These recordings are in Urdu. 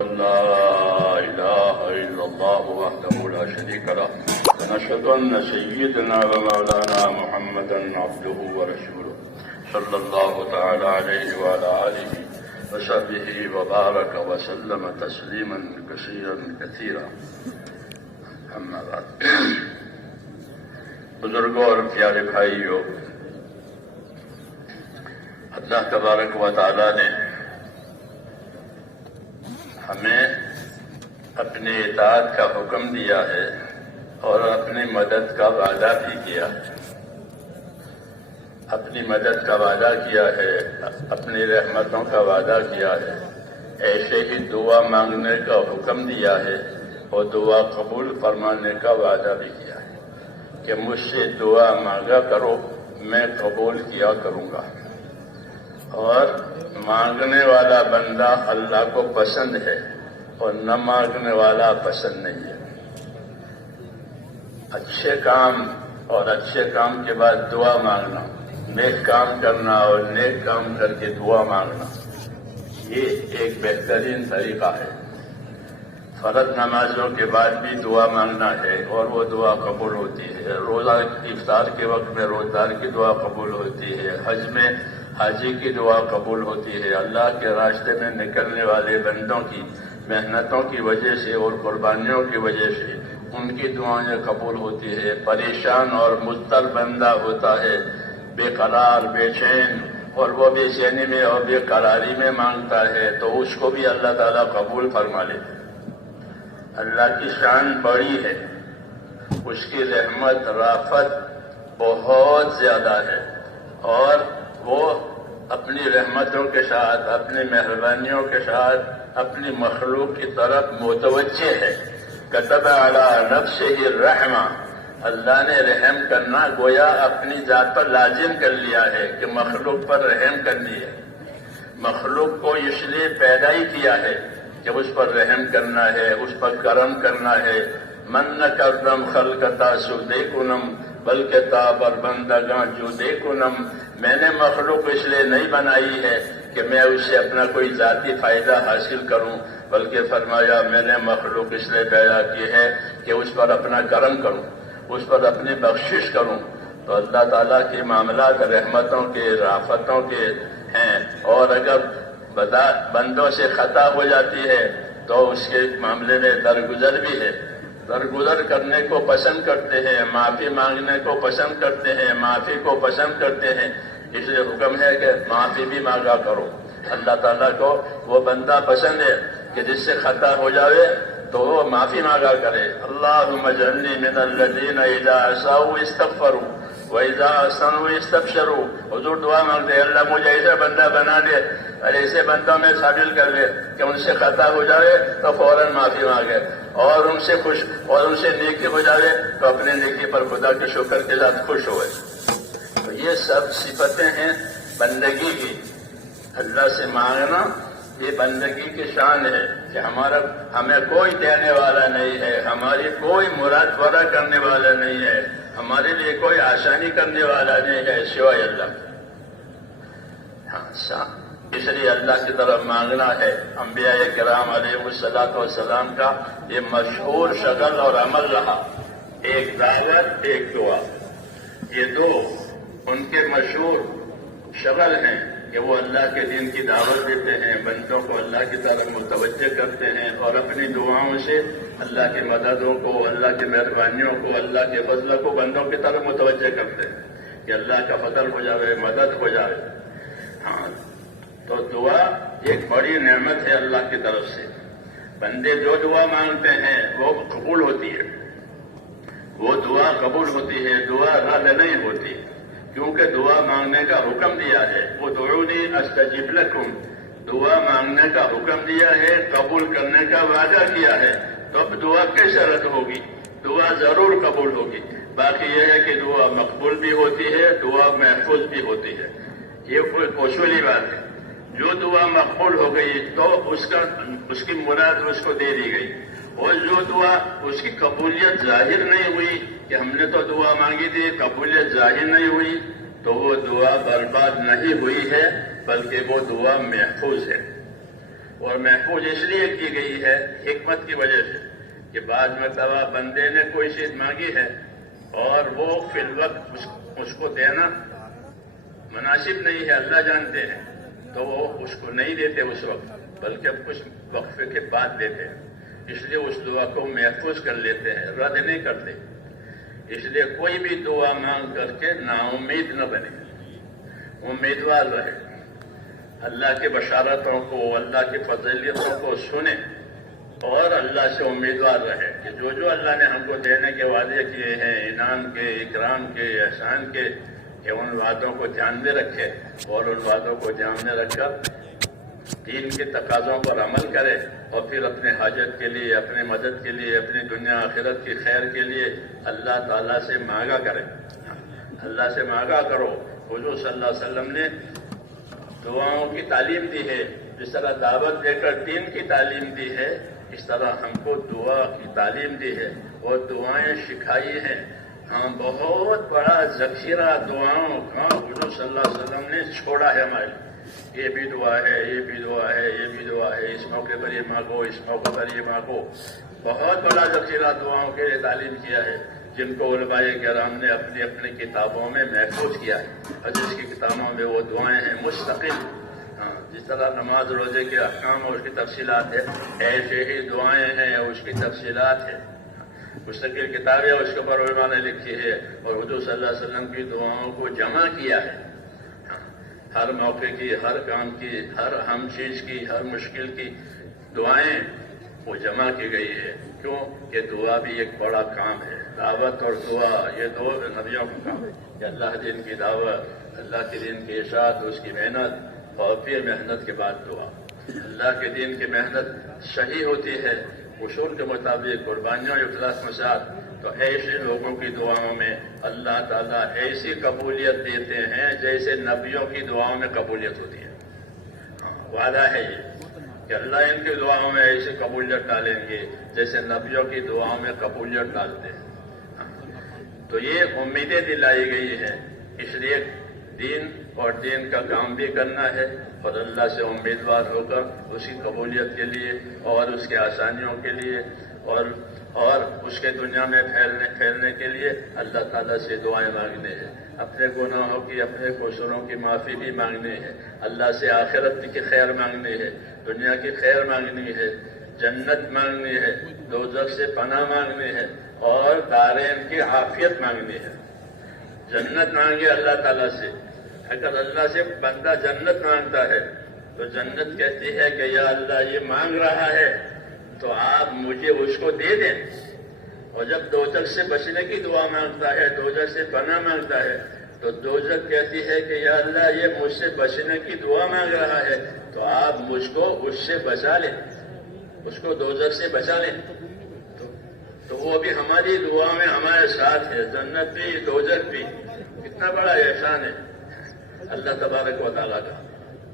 لا إله إلا الله وحده لا شريك له ونشهد أن سيدنا ومولانا محمدا عبده ورسوله صلى الله تعالى عليه وعلى آله وصحبه وبارك وسلم تسليما كثيرا كثيرا أما بعد بزرگوں اور پیارے بھائیوں، اللہ تبارک و تعالی نے ہمیں اپنی اطاعت کا حکم دیا ہے اور اپنی مدد کا وعدہ بھی کیا ہے۔ اپنی مدد کا وعدہ کیا ہے، اپنی رحمتوں کا وعدہ کیا ہے، ایسے ہی دعا مانگنے کا حکم دیا ہے اور دعا قبول فرمانے کا وعدہ بھی کیا ہے کہ مجھ سے دعا مانگا کرو، میں قبول کیا کروں گا۔ اور مانگنے والا بندہ اللہ کو پسند ہے اور نہ مانگنے والا پسند نہیں ہے۔ اچھے کام اور اچھے کام کے بعد دعا مانگنا، نیک کام کرنا اور نیک کام کر کے دعا مانگنا، یہ ایک بہترین طریقہ ہے۔ فرض نمازوں کے بعد بھی دعا مانگنا ہے اور وہ دعا قبول ہوتی ہے۔ روزہ افطار کے وقت میں روزدار کی دعا قبول ہوتی ہے، حج میں حاجی کی دعا قبول ہوتی ہے۔ اللہ کے راستے میں نکلنے والے بندوں کی محنتوں کی وجہ سے اور قربانیوں کی وجہ سے ان کی دعائیں قبول ہوتی ہے۔ پریشان اور مضطرب بندہ ہوتا ہے، بے قرار، بے چین، اور وہ بے چینی میں اور بے قراری میں مانگتا ہے تو اس کو بھی اللہ تعالیٰ قبول فرما لے۔ اللہ کی شان بڑی ہے، اس کی رحمت رافت بہت زیادہ ہے، اور وہ اپنی رحمتوں کے ساتھ، اپنی مہربانیوں کے ساتھ اپنی مخلوق کی طرف متوجہ ہے۔ کتب علی نفسہ الرحمہ، اللہ نے رحم کرنا گویا اپنی ذات پر لازم کر لیا ہے کہ مخلوق پر رحم کرنی ہے۔ مخلوق کو اس لیے پیدا ہی کیا ہے کہ اس پر رحم کرنا ہے، اس پر کرم کرنا ہے۔ من نہ کردم خلقتا سو دیکھنم بلکہ تابر بندگاں جو دیکھنم، میں نے مخلوق اس لیے نہیں بنائی ہے کہ میں اس سے اپنا کوئی ذاتی فائدہ حاصل کروں، بلکہ فرمایا میں نے مخلوق اس لیے پیدا کی ہے کہ اس پر اپنا کرم کروں، اس پر اپنی بخشش کروں۔ تو اللہ تعالیٰ کے معاملات رحمتوں کے، رافتوں کے ہیں، اور اگر بندوں سے خطا ہو جاتی ہے تو اس کے معاملے میں درگزر بھی ہے۔ درگزر کرنے کو پسند کرتے ہیں، معافی مانگنے کو پسند کرتے ہیں، معافی کو پسند کرتے ہیں، اس لیے حکم ہے کہ معافی بھی مانگا کرو۔ اللہ تعالیٰ کو وہ بندہ پسند ہے کہ جس سے خطا ہو جاوے تو وہ معافی مانگا کرے۔ اللہم اجعلنی من الذین اذا عصوا استغفروا واذا احسنوا استبشروا۔ حضور دعا مانگتے ہیں اللہ مجھے ایسا بندہ بنا دے اور ایسے بندوں میں شامل کر دے کہ ان سے خطا ہو جاوے تو فوراً معافی مانگے، اور ان سے خوش اور ان سے نیکی ہو جاوے تو اپنے نیکی پر خدا کے شکر کے ساتھ خوش ہوئے۔ تو یہ سب صفتیں ہیں بندگی کی۔ اللہ سے مانگنا یہ بندگی کی شان ہے کہ ہمیں کوئی دینے والا نہیں ہے، ہماری کوئی مراد پورا کرنے والا نہیں ہے، ہمارے لیے کوئی آسانی کرنے والا نہیں ہے سوائے اللہ۔ اس لیے اللہ کی طرف مانگنا ہے۔ انبیاء کرام علیہ الصلوۃ والسلام کا یہ مشہور شکل اور عمل رہا، ایک دعوت، ایک دعا۔ یہ دو ان کے مشہور شکل ہیں کہ وہ اللہ کے دین کی دعوت دیتے ہیں، بندوں کو اللہ کی طرف متوجہ کرتے ہیں، اور اپنی دعاؤں سے اللہ کی مددوں کو، اللہ کی مہربانیوں کو، اللہ کے فضل کو بندوں کی طرف متوجہ کرتے ہیں کہ اللہ کا فضل ہو جائے، مدد ہو جائے۔ ہاں، تو دعا ایک بڑی نعمت ہے اللہ کی طرف سے۔ بندے جو دعا مانگتے ہیں وہ قبول ہوتی ہے، وہ دعا قبول ہوتی ہے، دعا رد نہیں ہوتی، کیونکہ دعا مانگنے کا حکم دیا ہے۔ ادعونی استجب لکم، دعا مانگنے کا حکم دیا ہے، قبول کرنے کا وعدہ کیا ہے، تو اب دعا کیسے رد ہوگی؟ دعا ضرور قبول ہوگی۔ باقی یہ ہے کہ دعا مقبول بھی ہوتی ہے، دعا محفوظ بھی ہوتی ہے، یہ کوئی اصولی بات ہے۔ جو دعا مقبول ہو گئی تو اس کی مراد اس کو دے دی گئی، اور جو دعا اس کی قبولیت ظاہر نہیں ہوئی کہ ہم نے تو دعا مانگی تھی، قبولیت ظاہر نہیں ہوئی، تو وہ دعا برباد نہیں ہوئی ہے بلکہ وہ دعا محفوظ ہے۔ اور محفوظ اس لیے کی گئی ہے حکمت کی وجہ سے کہ بعض مرتبہ بندے نے کوئی چیز مانگی ہے اور وہ فی الوقت اس کو دینا مناسب نہیں ہے، اللہ جانتے ہیں، تو وہ اس کو نہیں دیتے اس وقت، بلکہ کچھ وقفے کے بعد دیتے ہیں۔ اس لیے اس دعا کو محفوظ کر لیتے ہیں، رد نہیں کرتے۔ اس لیے کوئی بھی دعا مانگ کر کے نا امید نہ بنے، امیدوار رہے، اللہ کی بشارتوں کو، اللہ کی فضیلتوں کو سنیں اور اللہ سے امیدوار رہے کہ جو اللہ نے ہم کو دینے کے وعدے کیے ہیں، انعام کے، اکرام کے، احسان کے، کہ ان وعدوں کو دھیان میں رکھے اور ان وعدوں کو دھیان میں رکھ کر دین کے تقاضوں پر عمل کرے اور پھر اپنے حاجت کے لیے، اپنے مدد کے لیے، اپنی دنیا آخرت کی خیر کے لیے اللہ تعالیٰ سے مانگا کرے، اللہ سے مانگا کرو۔ حضور صلی اللہ علیہ وسلم نے دعاؤں کی تعلیم دی ہے، جس طرح دعوت دے کر دین کی تعلیم دی ہے، اس طرح ہم کو دعا کی تعلیم دی ہے اور دعائیں سکھائی ہیں۔ ہاں، بہت بڑا ذخیرہ دعاؤں کا حضور صلی اللہ علیہ وسلم نے چھوڑا ہے ہمارے لیے۔ یہ بھی دعا ہے، یہ بھی دعا ہے، یہ بھی دعا ہے، اس موقع پر یہ مانگو، اس موقع پر یہ مانگو۔ بہت بڑا ذخیرہ دعاؤں کے لیے تعلیم کیا ہے، جن کو علماء کرام نے اپنی اپنی کتابوں میں محفوظ کیا ہے۔ حدیث کی کتابوں میں وہ دعائیں ہیں مستقل۔ جس طرح نماز روزے کے احکام اور اس کی تفصیلات ہے، ایسے ہی دعائیں ہیں اور اس کی تفصیلات ہے۔ مستقل کتابیں اس کے اوپر علماء نے لکھی ہے اور حضور صلی اللہ علیہ وسلم کی دعاؤں کو جمع کیا ہے۔ ہر موقع کی، ہر کام کی، ہر اہم چیز کی، ہر مشکل کی دعائیں وہ جمع کی گئی ہے۔ کیوں کہ دعا بھی ایک بڑا کام ہے۔ دعوت اور دعا یہ دو نبیوں کا کام ہے کہ اللہ دین کی دعوت، اللہ کے دین کی اشاعت، اس کی محنت اور پھر محنت کے بعد دعا۔ اللہ کے دین کی محنت صحیح ہوتی ہے اصول کے مطابق، قربانیاں اخلاص کے ساتھ، تو ایسے لوگوں کی دعاؤں میں اللہ تعالیٰ ایسی قبولیت دیتے ہیں جیسے نبیوں کی دعاؤں میں قبولیت ہوتی ہے۔ وعدہ ہے یہ کہ اللہ ان کی دعاؤں میں ایسی قبولیت ڈالیں گے جیسے نبیوں کی دعاؤں میں قبولیت ڈالتے ہیں۔ تو یہ امیدیں دلائی گئی ہیں، اس لیے دین اور دین کا کام بھی کرنا ہے اور اللہ سے امیدوار ہو کر اس کی قبولیت کے لیے اور اس کے آسانیوں کے لیے اور اس کے دنیا میں پھیلنے کے لیے اللہ تعالیٰ سے دعائیں مانگنے ہیں۔ اپنے گناہوں کی، اپنے قصوروں کی معافی بھی مانگنی ہے، اللہ سے آخرت کی خیر مانگنی ہے، دنیا کی خیر مانگنی ہے، جنت مانگنی ہے، دوزخ سے پناہ مانگنی ہے اور دارین کی عافیت مانگنی ہے۔ جنت مانگے اللہ تعالیٰ سے۔ اگر اللہ سے بندہ جنت مانگتا ہے تو جنت کہتی ہے کہ یا اللہ یہ مانگ رہا ہے تو آپ مجھے اس کو دے دیں، اور جب دوزخ سے بچنے کی دعا مانگتا ہے، دوزخ سے پناہ مانگتا ہے، تو دوزخ کہتی ہے کہ یا اللہ یہ مجھ سے بچنے کی دعا مانگ رہا ہے تو آپ مجھ کو اس سے بچا لیں، اس کو دوزخ سے بچا لیں۔ تو وہ بھی ہماری دعا میں ہمارے ساتھ ہے، جنت بھی دوزخ بھی۔ کتنا بڑا احسان ہے اللہ تبارک و تعالیٰ کا۔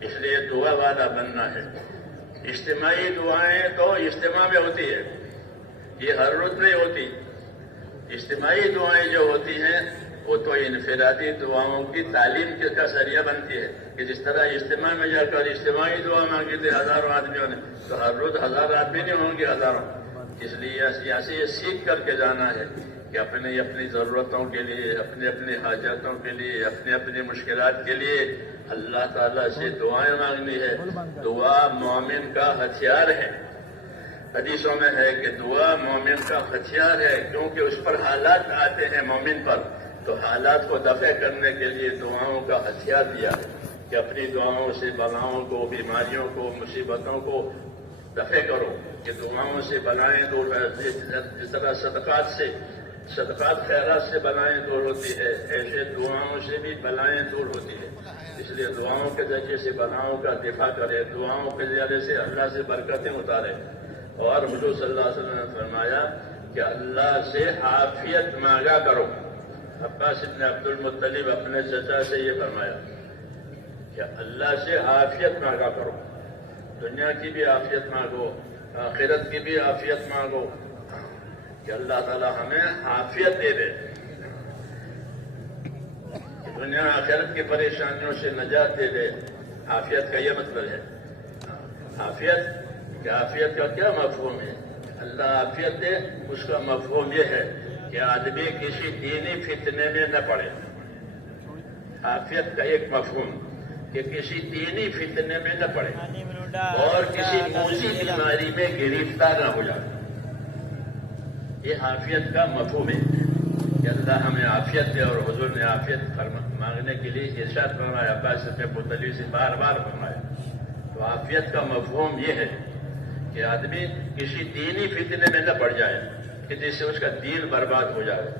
اس لیے دعا وعدہ بننا ہے۔ اجتماعی دعائیں تو اجتماع میں ہوتی ہے، یہ ہر روز نہیں ہوتی۔ اجتماعی دعائیں جو ہوتی ہیں وہ تو انفرادی دعاؤں کی تعلیم کا ذریعہ بنتی ہے کہ جس طرح اجتماع میں جا کر اجتماعی دعا مانگی تھی ہزاروں آدمیوں نے، تو ہر روز ہزار آدمی نہیں ہوں گے، ہزاروں۔ اس لیے یہاں سے یہ سیکھ کر کے جانا ہے کہ اپنی اپنی ضرورتوں کے لیے، اپنی اپنی حاجتوں کے لیے، اپنی اپنی مشکلات کے لیے اللہ تعالیٰ سے دعائیں مانگنی ہے۔ دعا مومن کا ہتھیار ہے۔ حدیثوں میں ہے کہ دعا مومن کا ہتھیار ہے، کیونکہ اس پر حالات آتے ہیں مومن پر، تو حالات کو دفع کرنے کے لیے دعاؤں کا ہتھیار دیا ہے کہ اپنی دعاؤں سے بلاؤں کو، بیماریوں کو، مصیبتوں کو دفع کرو، کہ دعاؤں سے بلائیں دور ہے۔ جس طرح صدقات خیرات سے بلائیں دور ہوتی ہے، ایسے دعاؤں سے بھی بلائیں دور ہوتی ہے۔ اس لیے دعاؤں کے ذریعے سے بلاؤں کا دفاع کرے، دعاؤں کے ذریعے سے اللہ سے برکتیں اتارے۔ اور حضور صلی اللہ علیہ وسلم نے فرمایا کہ اللہ سے عافیت مانگا کرو۔ عباس بن عبد المطلب اپنے چچا سے یہ فرمایا کہ اللہ سے عافیت مانگا کرو، دنیا کی بھی عافیت مانگو، آخرت کی بھی عافیت مانگو، کہ اللہ تعالی ہمیں عافیت دے دے، دنیا آخرت کی پریشانیوں سے نجات دے دے۔ عافیت کا یہ مطلب ہے عافیت کا کیا مفہوم ہے؟ اللہ عافیت دے، اس کا مفہوم یہ ہے کہ آدمی کسی دینی فتنے میں نہ پڑے. عافیت کا ایک مفہوم کہ کسی دینی فتنے میں نہ پڑے اور کسی موذی بیماری میں گرفتار نہ ہو جائے. یہ عافیت کا مفہوم ہے کہ اللہ ہمیں عافیت دے، اور حضور نے عافیت مانگنے کے لیے ارشاد فرمایا، عباس بن مطلب سے بار بار فرمایا. تو عافیت کا مفہوم یہ ہے کہ آدمی کسی دینی فتنے میں نہ پڑ جائے کہ جس سے اس کا دین برباد ہو جائے،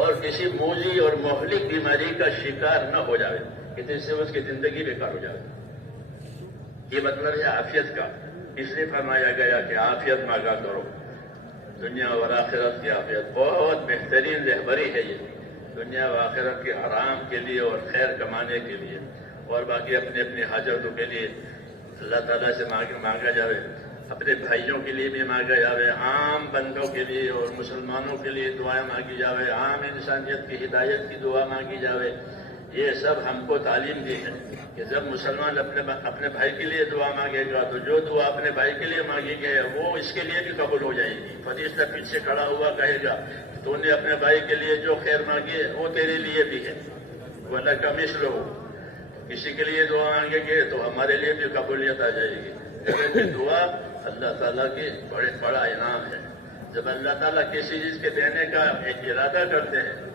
اور کسی موذی اور مہلک بیماری کا شکار نہ ہو جائے کہ جس سے اس کی زندگی بیکار ہو جائے. یہ مطلب ہے عافیت کا. اس لیے فرمایا گیا کہ عافیت مانگا کرو. دنیا اور آخرت کی عافیت بہت بہترین رہبری ہے. یہ دنیا و آخرت کے آرام کے لیے اور خیر کمانے کے لیے، اور باقی اپنے اپنے حاجتوں کے لیے اللہ تعالیٰ سے مانگا جاوے. اپنے بھائیوں کے لیے بھی مانگا جاوے، عام بندوں کے لیے اور مسلمانوں کے لیے دعائیں مانگی جاوے، عام انسانیت کی ہدایت کی دعا مانگی جاوے. یہ سب ہم کو تعلیم دی ہے کہ جب مسلمان اپنے بھائی کے لیے دعا مانگے گا تو جو دعا اپنے بھائی کے لیے مانگی گئی وہ اس کے لیے بھی قبول ہو جائے گی. فرشتہ پیچھے کھڑا ہوا کہے گا تو نے اپنے بھائی کے لیے جو خیر مانگی ہے وہ تیرے لیے بھی ہے. ورنہ کمش لو، کسی کے لیے دعا مانگیں گے تو ہمارے لیے بھی قبولیت آ جائے گی. دعا اللہ تعالیٰ کی بڑا انعام ہے. جب اللہ تعالیٰ کسی چیز کے دینے کا ایک ارادہ کرتے ہیں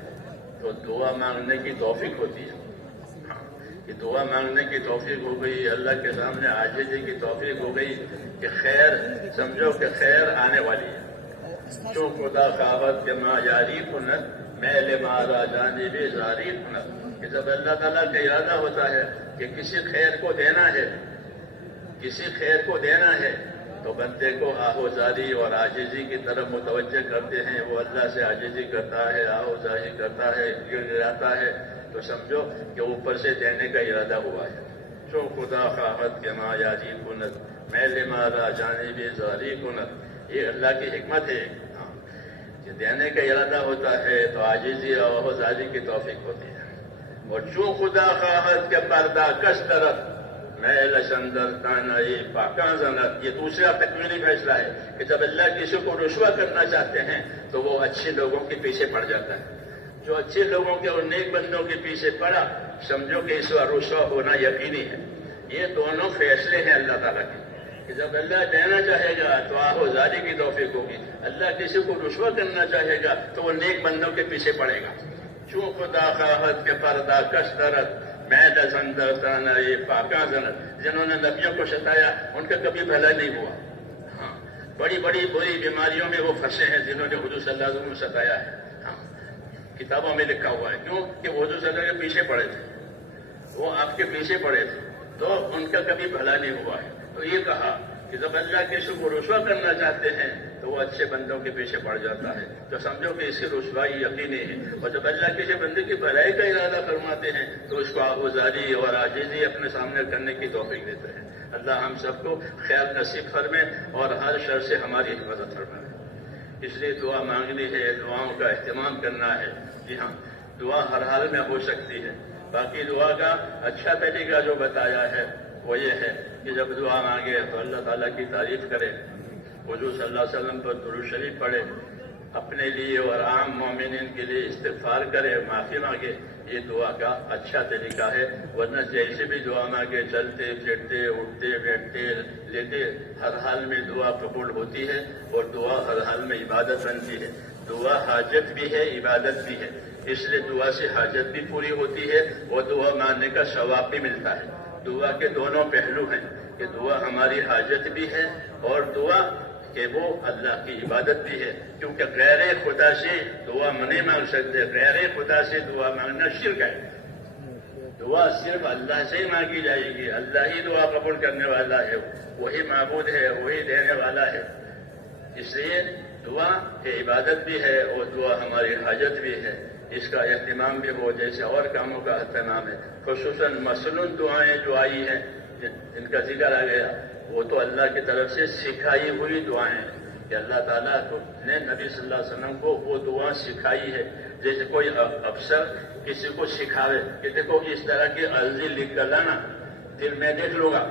تو دعا مانگنے کی توفیق ہوتی ہے. کہ دعا مانگنے کی توفیق ہو گئی، اللہ کے سامنے عاجزی کی توفیق ہو گئی کہ خیر سمجھو کہ خیر آنے والی ہے. چو خدا خواہد کے ماں یاری کنت میل مارا جانے بھی زاری کنت. کہ جب اللہ تعالیٰ کا ارادہ ہوتا ہے کہ کسی خیر کو دینا ہے، کسی خیر کو دینا ہے، تو بندے کو آہوزاری اور عاجزی کی طرف متوجہ کرتے ہیں. وہ اللہ سے عاجزی کرتا ہے، آہوزاری کرتا ہے، گر گراتا ہے، تو سمجھو کہ اوپر سے دینے کا ارادہ ہوا ہے. چو خدا خواہد کے ماں یاری کنت میل مارا جانے بھی زاری کنت. یہ اللہ کی حکمت ہے کہ دینے کا ارادہ ہوتا ہے تو عاجزی اور آہوزاری کی توفیق ہوتی ہے. اور چو خدا خواہد کے پردہ کس طرف میل شندر تانائی پاکاں زنت. یہ دوسرا تکمیلی فیصلہ ہے کہ جب اللہ کسی کو رسوا کرنا چاہتے ہیں تو وہ اچھے لوگوں کے پیچھے پڑ جاتا ہے. جو اچھے لوگوں کے اور نیک بندوں کے پیچھے پڑا، سمجھو کہ اس کا رسوا ہونا یقینی ہے. یہ دونوں فیصلے ہیں اللہ تعالیٰ کے کہ جب اللہ دینا چاہے گا تو آہوزاری کی توفیق ہوگی، اللہ کسی کو رسوا کرنا چاہے گا تو وہ نیک بندوں کے پیچھے پڑے گا. چوں خدا خواہد کے پردہ کش درد میں دزندر تانائی پاکاں زنت. جنہوں نے نبیوں کو ستایا ان کا کبھی بھلا نہیں ہوا. ہاں، بڑی بڑی بری بیماریوں میں وہ پھنسے ہیں جنہوں نے حضور صلی اللہ علیہ وسلم کو ستایا ہے. ہاں، کتابوں میں لکھا ہوا ہے. کیوں کہ وہ حضور صلی اللہ علیہ وسلم کے پیچھے پڑے تھے، وہ آپ کے پیچھے پڑے تھے، تو ان کا کبھی بھلا نہیں ہوا ہے. تو یہ کہا کہ جب اللہ کسی کو رسوا کرنا چاہتے ہیں تو وہ اچھے بندوں کے پیچھے پڑ جاتا ہے. تو سمجھو کہ اس کی رسوائی یقینی ہے. اور جب اللہ کسی بندے کی بھلائی کا ارادہ فرماتے ہیں تو اس کو آہوزاری اور عاجزی اپنے سامنے کرنے کی توفیق دیتے ہیں. اللہ ہم سب کو خیر نصیب فرمائے اور ہر شر سے ہماری حفاظت فرمائے. اس لیے دعا مانگنی ہے، دعاؤں کا اہتمام کرنا ہے. جی ہاں، دعا ہر حال میں ہو سکتی ہے. باقی دعا کا اچھا طریقہ جو بتایا ہے وہ یہ ہے کہ جب دعا مانگے تو اللہ تعالیٰ کی تعریف کرے، حضور صلی اللہ علیہ وسلم پر درود شریف پڑھے، اپنے لیے اور عام مومنین کے لیے استغفار کرے، معافی مانگے. یہ دعا کا اچھا طریقہ ہے. ورنہ جیسے بھی دعا مانگے، چلتے پھرتے اٹھتے بیٹھتے لیتے، ہر حال میں دعا قبول ہوتی ہے اور دعا ہر حال میں عبادت بنتی ہے. دعا حاجت بھی ہے، عبادت بھی ہے. اس لیے دعا سے حاجت بھی پوری ہوتی ہے اور دعا مانگنے کا ثواب بھی ملتا ہے. دعا کے دونوں پہلو ہیں کہ دعا ہماری حاجت بھی ہے اور دعا کہ وہ اللہ کی عبادت بھی ہے. کیونکہ غیر خدا سے دعا نہیں مانگ سکتے. غیر خدا سے دعا مانگنا شرک ہے. دعا صرف اللہ سے ہی مانگی جائے گی. اللہ ہی دعا قبول کرنے والا ہے، وہی معبود ہے، وہی دینے والا ہے. اس لیے دعا کی عبادت بھی ہے اور دعا ہماری حاجت بھی ہے. اس کا اہتمام بھی وہ جیسے اور کاموں کا اہتمام ہے. خصوصاً مسنون دعائیں جو آئی ہیں جن کا ذکر آ گیا، وہ تو اللہ کی طرف سے سکھائی ہوئی دعائیں ہیں کہ اللہ تعالیٰ نے نبی صلی اللہ علیہ وسلم کو وہ دعا سکھائی ہے. جیسے کوئی افسر کسی کو سکھاوے کہ دیکھو اس طرح کی عرضی لکھ کر لانا، پھر میں دیکھ لوں گا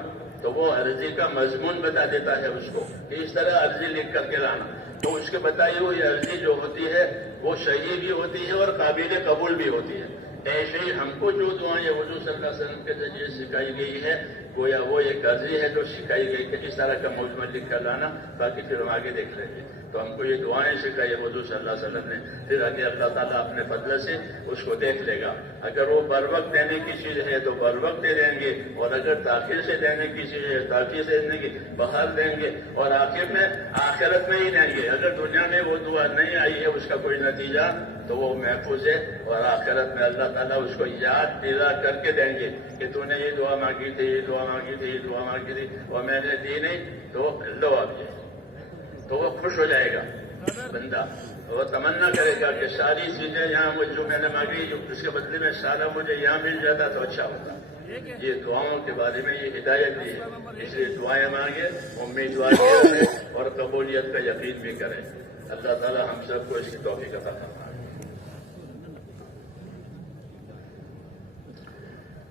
تو وہ عرضی کا مضمون بتا دیتا ہے اس کو کہ اس طرح عرضی لکھ کر کے لانا. تو اس کے بتائی ہوئی عرضی جو ہوتی ہے وہ صحیح بھی ہوتی ہے اور قابل قبول بھی ہوتی ہے. ایسے ہی ہم کو جو دعائیں حضور صلی اللہ علیہ وسلم کے ذریعے سکھائی گئی ہے گویا وہ ایک عرضی ہے جو سکھائی گئی کہ اس طرح کا مجمل لکھ کر لانا، باقی پھر ہم آگے دیکھ لیں گے. تو ہم کو یہ دعائیں سکھائی حضور صلی اللہ علیہ وسلم نے، پھر آگے اللہ تعالیٰ اپنے فضل سے اس کو دیکھ لے گا. اگر وہ بر وقت دینے کی چیز ہے تو بر وقت دے دیں گے، اور اگر تاخیر سے دینے کی چیز ہے تاخیر سے دیں گے، باہر دیں گے، اور آخر میں آخرت میں ہی دیں گے. اگر دنیا میں وہ دعا نہیں آئی ہے اس کا کوئی نتیجہ تو وہ محفوظ ہے، اور آخرت میں اللہ تعالیٰ اس کو یاد دلا کر کے دیں گے کہ تو نے یہ دعا مانگی تھی، یہ دعا مانگی تھی، یہ دعا مانگی تھی اور میں نے دی نہیں، تو لو اب یہ. تو وہ خوش ہو جائے گا بندہ، وہ تمنا کرے گا کہ ساری چیزیں یہاں مجھے جو میں نے مانگی اس کے بدلے میں سارا مجھے یہاں مل جاتا تو اچھا ہوتا. یہ دعاؤں کے بارے میں یہ ہدایت دی ہے، اس لیے دعائیں مانگے، امیدوار کریں اور قبولیت کا یقین بھی کریں. اللہ تعالیٰ ہم سب کو اس کی توفیق عطا فرمائے.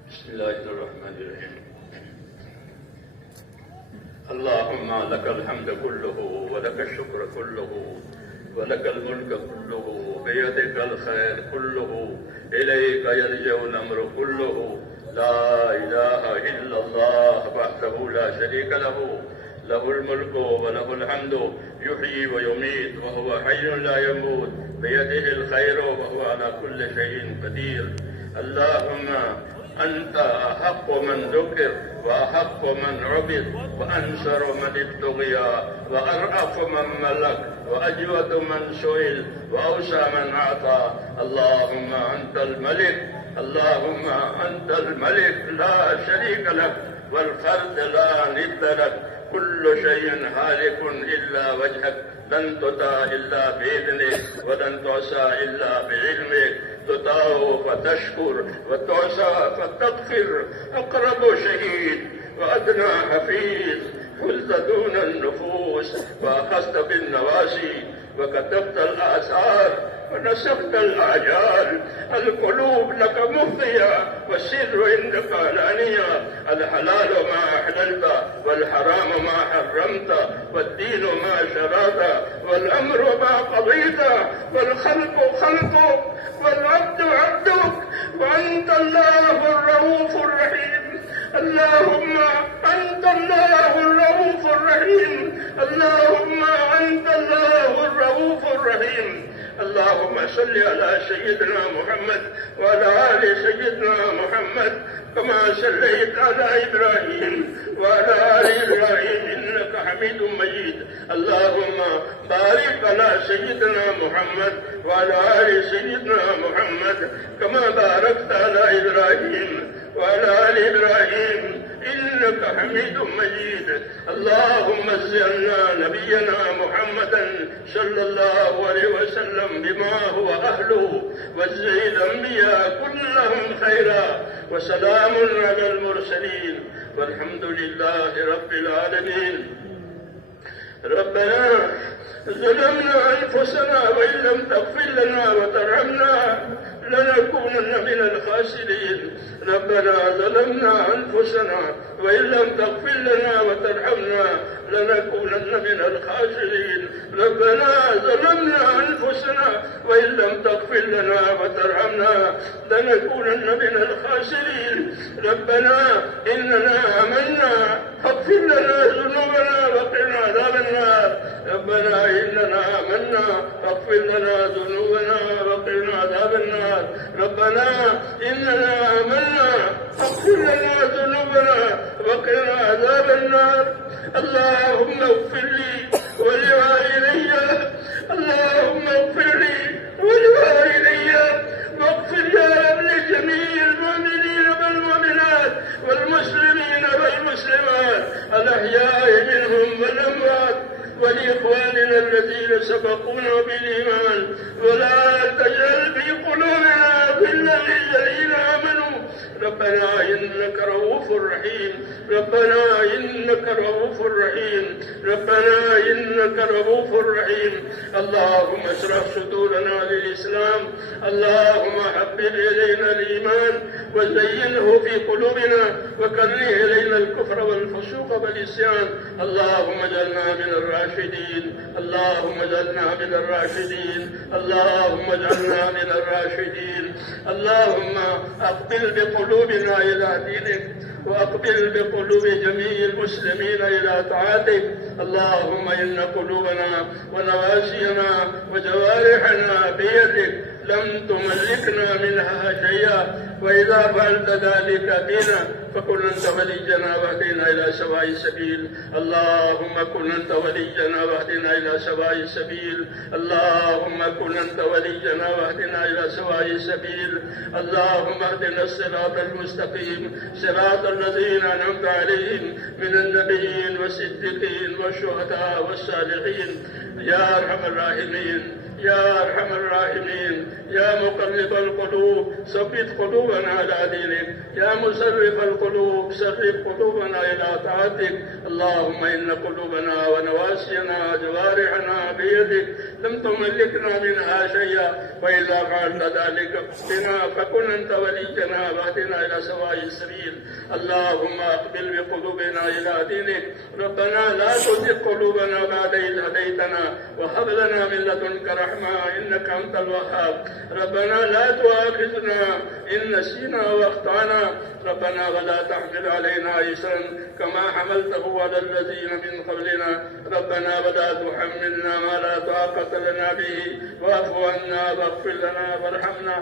بسم اللہ الرحمن الرحیم. اللهم لك الحمد كله ولك الشكر كله ولك الملك كله بيدك الخير كله إليك يلجأ الأمر كله لا إله إلا الله وحده لا شريك له له الملك وله الحمد يحيي ويميت وهو حي لا يموت بيده الخير وهو على كل شيء قدير. اللهم أنت أحق من ذكر وأحق من عبد وأنصر من ابتغي وأرأف من ملك وأجود من سئل وأوسع من أعطى. اللهم أنت الملك، اللهم أنت الملك لا شريك لك والفرد لا ند لك. كل شيء هالك إلا وجهك، لن تطاع إلا بإذنك ولن تعصى إلا بعلمك. تطاع فتشكر وتعصى فتغفر. أقرب شهيد وأدنى حفيظ، حلت دون النفوس وأخذت بالنواسي وكتبت الآثار ونسفت الأعجال. القلوب لك مفضية والسر عندك علانية. الحلال ما أحللت والحرام ما حرمت والدين ما شرعت والأمر ما قضيت والخلق خلقك والعبد عبدك وأنت الله الرؤوف الرحيم. اللهم أنت الله الرؤوف الرحيم. اللهم أنت الله الرؤوف الرحيم. اللهم صل على سيدنا محمد وعلى آل سيدنا محمد كما صليت على إبراهيم وعلى آل إبراهيم إنك حميد مجيد. اللهم بارك على سيدنا محمد وعلى آل سيدنا محمد كما باركت على إبراهيم وعلى آل إبراهيم إنك حميد مجيد. اللهم زلنا نبينا محمدا صلى الله عليه وسلم بما هو أهله وزي الأنبياء كلهم خيرا. وسلام على المرسلين والحمد لله رب العالمين. ربنا ظلمنا أنفسنا وإن لم تغفر لنا وترحمنا لنكونن من الخاسرين. ربنا ظلمنا أنفسنا وإن لم تغفر لنا وترحمنا لنكونن من الخاسرين. ربنا ظلمنا أنفسنا وإن لم تغفر لنا وترحمنا لنكونن من الخاسرين. ربنا إننا آمنا فاغفر لنا ذنوبنا وقنا عذاب النار. ربنا إننا آمنا فاغفر لنا ذنوبنا وقنا عذاب النار. ربنا إننا آمنا فاغفر لنا ذنوبنا وقنا عذاب النار. اللهم اغفر لي ولوالدي، اللهم اغفر لي ولوالدي واغفر يا رب لجميع المؤمنين والمؤمنات والمسلمين والمسلمات الأحياء منهم والأموات ولإخواننا الذين سبقونا بالإيمان ولا تجعل في قلوبنا غلا للذين آمنوا ربنا إنك رؤوف رحيم، ربنا إنك رؤوف رحيم، ربنا إنك رؤوف رحيم. اللهم اشرح صدورنا للإسلام، اللهم حبب إلينا الإيمان وزينه في قلوبنا وكره إلينا الكفر والفسوق والعصيان. اللهم اجعلنا من الراشدين، اللهم اجعلنا من الراشدين، اللهم اجعلنا من الراشدين. اللهم أقبل بقلوبنا إلى دينك وأقبل بقلوب جميع المسلمين إلى طاعتك. اللهم إن قلوبنا ونواسينا وجوارحنا بيدك، لم تملكنا منها شيئا، وإذا فعلت ذلك بنا فكن أنت ولينا واهدنا إلى سواء السبيل. اللهم كن أنت ولينا واهدنا إلى سواء السبيل. اللهم كن أنت ولينا واهدنا إلى سواء السبيل. اللهم اهدنا الصراط المستقيم، صراط الذين أنعمت عليهم من النبيين والصديقين والشهداء والصالحين. يا أرحم الراحمين، يا أرحم الراحمين، يا مقلب القلوب ثبت قلوبنا على دينك، يا مصرف القلوب صرف قلوبنا إلى طاعتك. اللهم إن قلوبنا ونواسينا جوارحنا بيدك، لم تملكنا منها شيئا، وإذا فعلت ذلك بنا فكن أنت ولينا واهدنا إلى سواء السبيل. اللهم أقبل بقلوبنا إلى دينك. ربنا لا تزغ قلوبنا بعد إذ هديتنا وهب لنا من لدنك رحمة إنك أنت الوهاب. ربنا لا تؤاخذنا إن نسينا وأخطأنا، ربنا ولا تحمل علينا إصرا كما حملته على الذين من قبلنا، ربنا ولا تحملنا ما لا طاقة لنا به، واعف عنا واغفر لنا وارحمنا،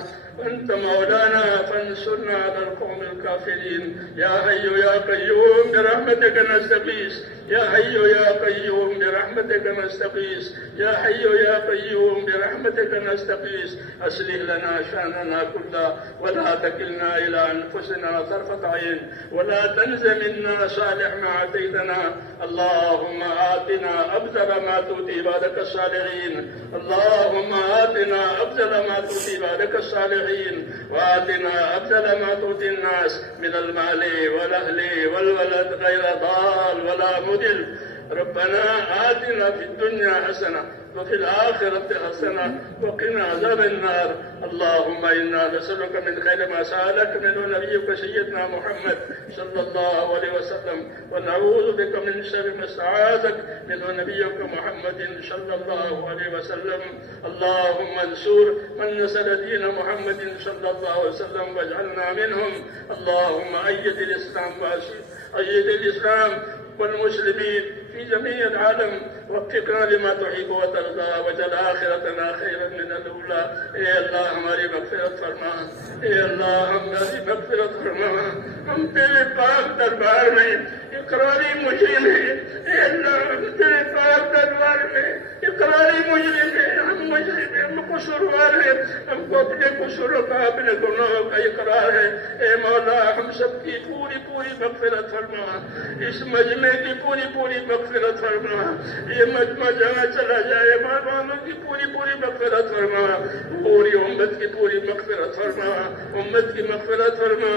أنت مولانا فانصرنا على القوم الكافرين. يا حي يا قيوم برحمتك نستغيث، يا حي يا قيوم برحمتك نستغيث، يا حي يا قيوم برحمتك نستغيث. أصلح لنا شأننا كله ولا تكلنا إلى أنفسنا طرفة عين، ولا تنز منا صالح ما أتيتنا. اللهم آتنا أفضل ما تؤتي عبادك الصالحين، اللهم آتنا أفضل ما تؤتي عبادك الصالحين، وآتنا أفضل ما تؤتي الناس من المال والأهل والولد غير ضال ولا مضل. ربنا آتنا في الدنيا حسنة وفي الآخرة حسنة وقنا عذاب النار. اللهم إنا نسألك من خير ما سألك منه نبيك سيدنا محمد صلى الله عليه وسلم، ونعوذ بك من شر ما استعاذك منه نبيك محمد صلى الله عليه وسلم. اللهم انصر من نصر دين محمد صلى الله عليه وسلم واجعلنا منهم. اللهم أيد الإسلام أيد الإسلام والمسلمين في جميع العالم، وفقنا لما تحب وترضى، واجعل آخرتنا خيرا من الأولى. اے اللہ ہماری مغفرت فرما، اے اللہ ہماری مغفرت فرما. ہم تیرے پاک دربار میں اقراری مجرم ہیں، اے اللہ ہم تیرے پاک دربار میں اقراری مجرم ہیں، ہم مجرم ہیں، ہم قصوروار ہیں، ہم کو اپنے قصوروں کا اپنے گناہوں کا اقرار ہے. اے مولا ہم سب کی پوری پوری مغفرت فرما، اس مجمع کی پوری پوری مغفرت فرما. یہ مجمع جہاں چلا جائے مہمانوں کی پوری پوری مغفرت فرما، پوری امت کی پوری مغفرت فرما، امت کی مغفرت فرما،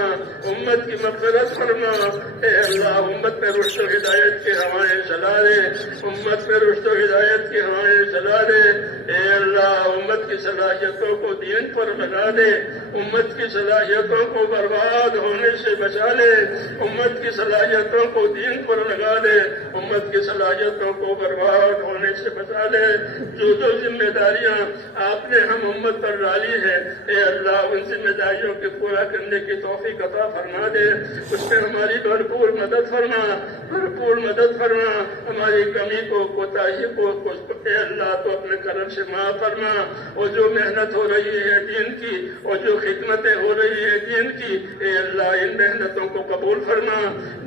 امت کی مغفرت فرما. اے اللہ امت پہ رشد و ہدایت کی ہوائیں چلا دے، امت پہ رشد و ہدایت کی ہوائیں چلا دے. اے اللہ امت کی صلاحیتوں کو دین پر لگا دے، امت کی صلاحیتوں کو برباد ہونے سے بچا لے، امت کی صلاحیتوں کو دین پر لگا دے، امت کی صلاحیتوں کو برباد ہونے سے بچا لے. جو ذمہ داریاں آپ نے ہم امت پر ڈالی ہے، اے اللہ ان ذمہ داریوں کو پورا کرنے کی توفیق عطا فرما دے. اس میں ہماری بھرپور مدد فرما، بھرپور مدد فرما. ہماری کمی کو کوتاہی کو اے اللہ تو اپنے کرم سے معاف فرما. اور جو محنت ہو رہی ہے دین کی اور جو خدمتیں ہو رہی ہے دین کی، اے اللہ ان محنتوں کو قبول فرما،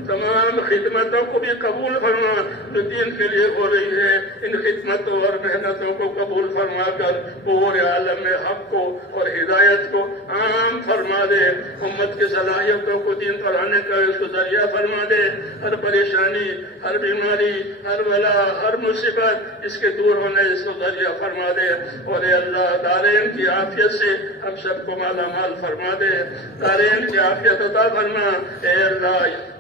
تمام خدمتوں کو بھی قبول فرما جو دین کے لیے ہو رہی ہے. ان خدمتوں اور محنتوں کو قبول فرما. فرما کر پورے عالم میں حق کو اور ہدایت کو عام فرما دے، امت کی صلاحیتوں کو دین پر آنے کا اس کو ذریعہ فرما دے، ہر پریشانی، ہر بیماری، ہر بلا، ہر مصیبت اس کے دور ہونے اس کو ذریعہ فرما دے، اور اے اللہ دارین کی عافیت سے ہم سب کو مالا مال فرما دے، دارین کی عافیت عطا فرما، اے اللہ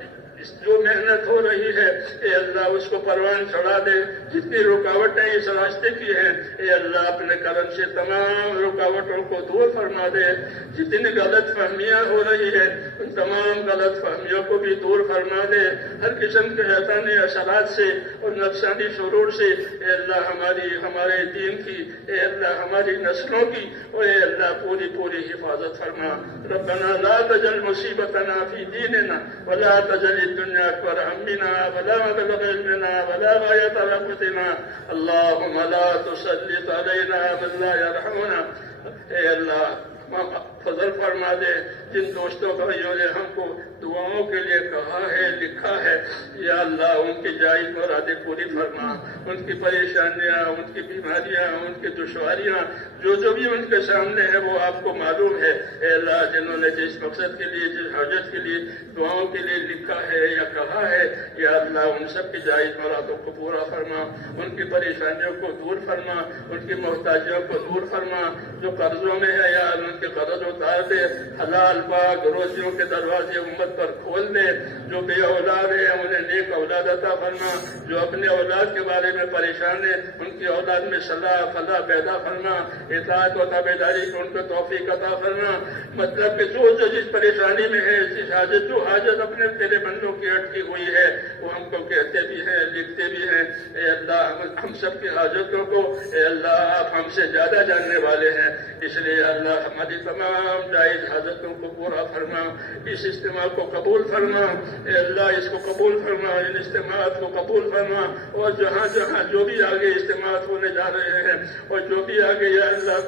جو محنت ہو رہی ہے اے اللہ اس کو پروان چڑھا دے، جتنی رکاوٹیں اس راستے کی ہیں اے اللہ اپنے کرم سے تمام رکاوٹوں کو دور فرما دے، جتنی غلط فہمیاں ہو رہی ہے ان تمام غلط فہمیوں کو بھی دور فرما دے، ہر قسم کے شیطانی اثرات سے اور نفسانی شرور سے اے اللہ ہمارے دین کی، اے اللہ ہماری نسلوں کی، اور اے اللہ پوری حفاظت فرما۔ ربنا لا تجعل مصیبتنا فی دیننا ولا تجعل الدنيا أكبر همنا ولا مبلغ علمنا ولا غاية رغبتنا اللهم لا تسلط علينا من لا يرحمنا۔ اے اللہ فضل فرما دے، جن دوستوں بھائیوں نے ہم کو دعاؤں کے لیے کہا ہے، لکھا ہے، یا اللہ ان کی جائز مرادیں پوری فرما، ان کی پریشانیاں، ان کی بیماریاں، ان کی دشواریاں جو بھی ان کے سامنے ہے وہ آپ کو معلوم ہے۔ اے اللہ جنہوں نے جس مقصد کے لیے، جس حاجت کے لیے دعاؤں کے لیے لکھا ہے یا کہا ہے، یا اللہ ان سب کی جائز مرادوں کو پورا فرما، ان کی پریشانیوں کو دور فرما، ان کی محتاجیوں کو دور فرما، جو قرضوں میں ہے یا ان کے قرض اتار دے، حلال پاک روزیوں کے دروازے امت پر کھول دے، جو بے اولاد ہے انہیں نیک اولاد عطا فرما، جو اپنے اولاد کے بارے میں پریشان ہے ان کی اولاد میں صلاح فلاح پیدا فرما، اطاعت و تابعداری کو ان کو توفیق عطا فرما، مطلب کہ جو جس پریشانی میں ہے، جس حاجت جو حاجت اپنے تیرے بندوں کی اٹکی ہوئی ہے وہ ہم کو کہتے بھی ہیں، لکھتے بھی ہیں۔ اے اللہ ہم سب کی حاجتوں کو اے اللہ آپ ہم سے زیادہ جاننے والے ہیں، اس لیے اللہ ہماری تمام جائز حاجتوں کو پورا فرما، اس اجتماع کو قبول فرما، اے اللہ اس کو قبول فرما، ان اجتماعات کو قبول فرما، اور جہاں جہاں جو بھی آگے اجتماعات ہونے جا رہے ہیں اور جو بھی آگے یا اللہ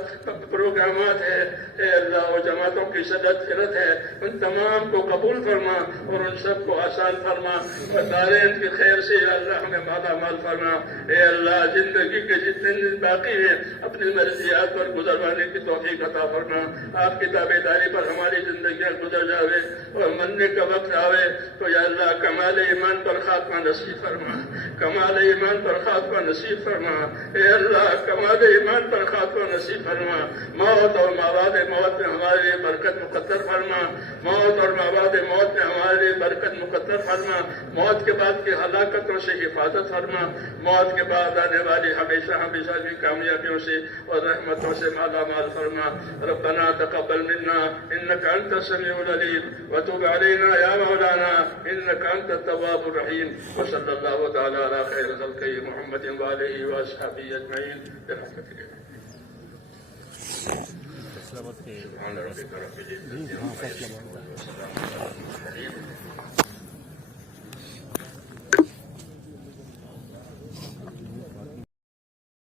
پروگرامات ہے اے اللہ اور جماعتوں کی صدت فرت ہے ان تمام کو قبول فرما اور ان سب کو آسان فرما، اور دارین کی خیر سے یا اللہ ہمیں مالا مال فرما۔ اے اللہ زندگی کے جتنے دن باقی ہیں اپنی مرضیات پر گزروانے کی توفیق عطا فرما، آپ کی تابعداری پر ہماری زندگیاں گزر جاوے اور مرنے کا وقت آوے تو یا اللہ کمال ایمان پر خاتمہ نصیب فرما، کمال ایمان پر خاتمہ نصیب فرما، اے اللہ کمال ایمان پر خاتمہ نصیب فرما، موت اور مواد موت میں ہمارے لیے برکت مقدر فرما، موت اور مواد موت میں ہمارے لیے برکت مقدر فرما، موت کے بعد کی ہلاکتوں سے حفاظت فرما، موت کے بعد آنے والی ہمیشہ کی کامیابیوں سے اور رحمتوں سے مالا مال فرما۔ ربنا تقبل منا انك انت السميع العليم وتب علينا يا مولانا انك انت التواب الرحيم، وصلى الله تعالى على خير خلقه محمد وآله واصحابه اجمعين برحمتك۔ سبحان ربك رب العزة عما يصفون وسلام على المرسلين۔